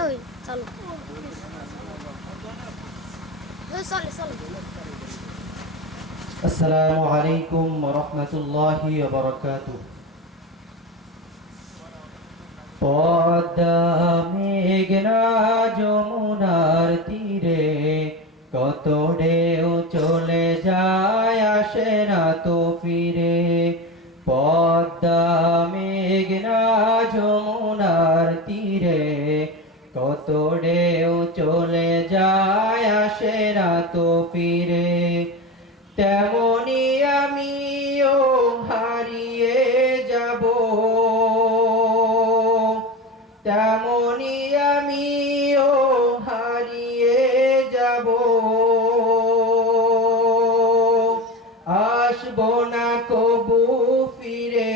ওই চলো চলে চলো। আসসালামু আলাইকুম ওয়া রাহমাতুল্লাহি ওয়া বারাকাতুহু। পদ্মা মেঘনা যমুনার তীরে কত ঢেউ চলে যায় আসে না তো ফিরে। পদ্মা মেঘনা যমুনার তীরে কত ঢেউ চলে যায় আসে না তো ফিরে। তেমনি আমিও হারিয়ে যাব, তেমনি আমিও হারিয়ে যাব, আসবো না কবু ফিরে।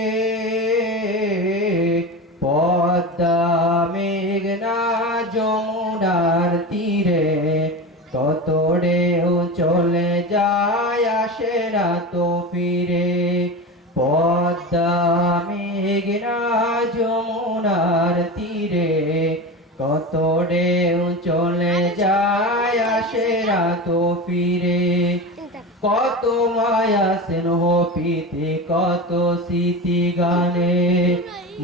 পদ্মা মেঘনা যমুনার তীরে কত ঢেউ চলে যায় আসে না তো ফিরে। পদ্মা মেঘনা যমুনার তীরে কত ঢেউ চলে যায় আসে না তো ফিরে। কত মায়া স্নেহ প্রীতি কত স্মৃতি গানে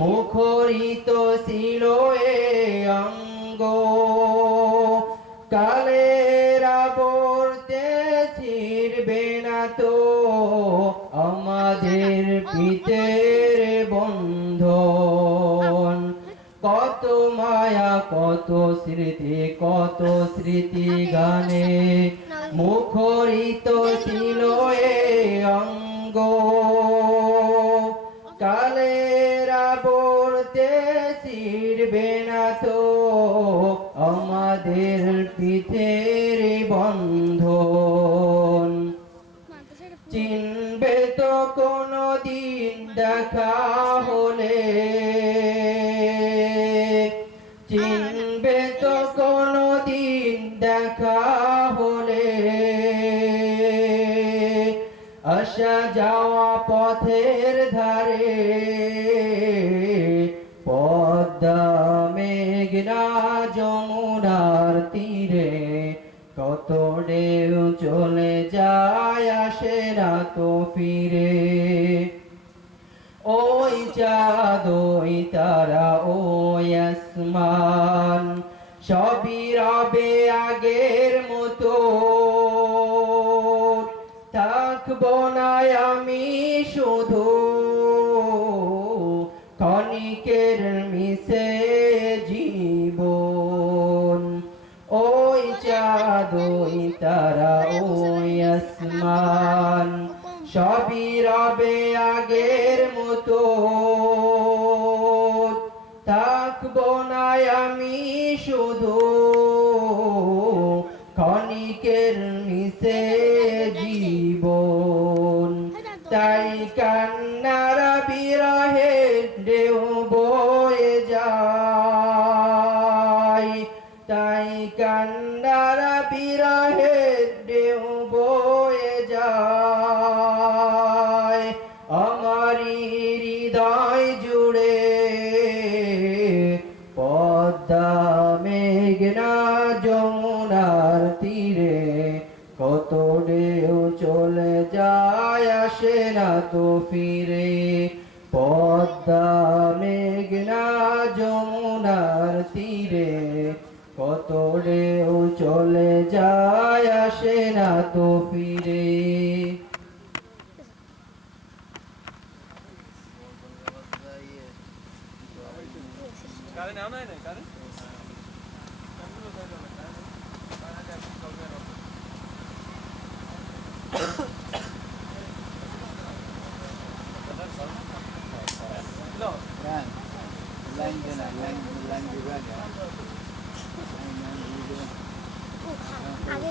মুখরিত ছিল এ অঙ্গ। কালের আবর্তে ছিড়বে না তো আমাদের পিতের বন্ধন। কত মায়া কত স্মৃতি গানে মুখরিত ছিল এ অঙ্গ। কালের আবর্তে ছিড়বে না তো আমাদের পিঠের বন্ধন। চিনবে তো কোনো দিন দেখা হলে, চিনবে তো কোনো দিন দেখা হলে, আসা যাওয়া পথের ধারে। পদ্মা মেঘনা যমুনার তীরে কত ঢেউ চলে যায় আসে না তো ফিরে। ওই চাঁদ ওই তারা ওই আসমান সবই রবে আগের মতো। থাকবো না আমি শুধু ক্ষণিকের মিশে জীবন। ওই চাঁদ ওই তারা ওই আসমান সবই রবে আগের মতো। থাকবো না আমি শুধু ক্ষণিকের মিশে জীবন। তাই কান্নার বিরহে ঢেউ বয়ে যায়, তাই কান্নার বিরহে ঢেউ বয়ে যায় আমারি হৃদয় জুড়ে। পদ্মা মেঘনা যমুনার তীরে কত ঢেউ চলে যায় আসে না তো ফিরে। পদ্মা মেঘনা যমুনার তীরে কত ঢেউ চলে যায় আসে না তো ফিরে। আগে